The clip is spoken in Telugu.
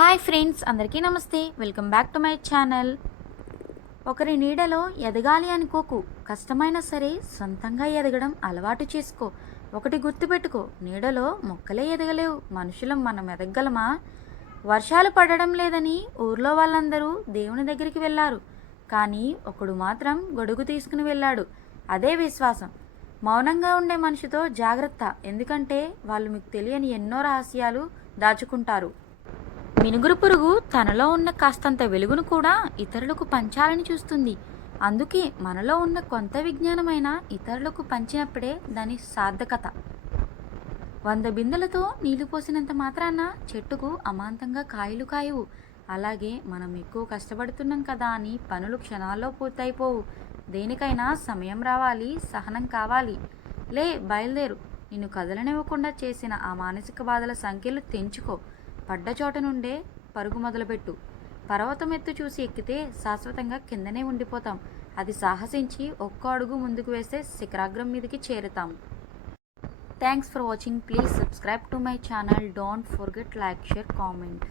హాయ్ ఫ్రెండ్స్, అందరికీ నమస్తే. Welcome back to my channel. ఒకరి నీడలో ఎదగాలి అనుకోకు, కష్టమైనా సరే సొంతంగా ఎదగడం అలవాటు చేసుకో. ఒకటి గుర్తుపెట్టుకో, నీడలో మొక్కలే ఎదగలేవు, మనుషులం మనం ఎదగలమా? వర్షాలు పడడం లేదని ఊర్లో వాళ్ళందరూ దేవుని దగ్గరికి వెళ్ళారు, కానీ ఒకడు మాత్రం గొడుగు తీసుకుని వెళ్ళాడు. అదే విశ్వాసం. మౌనంగా ఉండే మనిషితో జాగ్రత్త, ఎందుకంటే వాళ్ళు మీకు తెలియని ఎన్నో రహస్యాలు దాచుకుంటారు. మినుగురు పురుగు తనలో ఉన్న కాస్తంత వెలుగును కూడా ఇతరులకు పంచాలని చూస్తుంది. అందుకే మనలో ఉన్న కొంత విజ్ఞానమైన ఇతరులకు పంచినప్పుడే దాని సార్థకత. 100 బిందెలతో నీళ్లు పోసినంత మాత్రాన చెట్టుకు అమాంతంగా కాయలు కాయవు. అలాగే మనం ఎక్కువ కష్టపడుతున్నాం కదా అని పనులు క్షణాల్లో పూర్తయిపోవు. దేనికైనా సమయం రావాలి, సహనం కావాలి. బయలుదేరు. నిన్ను కదలనివ్వకుండా చేసిన ఆ మానసిక బాధల సంఖ్యలు తెంచుకో. పడ్డ చోట నుండే పరుగు మొదలుపెట్టు. పర్వతం ఎత్తు చూసి ఎక్కితే శాశ్వతంగా కిందనే ఉండిపోతాం. అది సాహసించి ఒక్క అడుగు ముందుకు వేస్తే శిఖరాగ్రం మీదకి చేరుతాం. Thanks for watching. Please subscribe to my channel. Don't forget like, share, comment.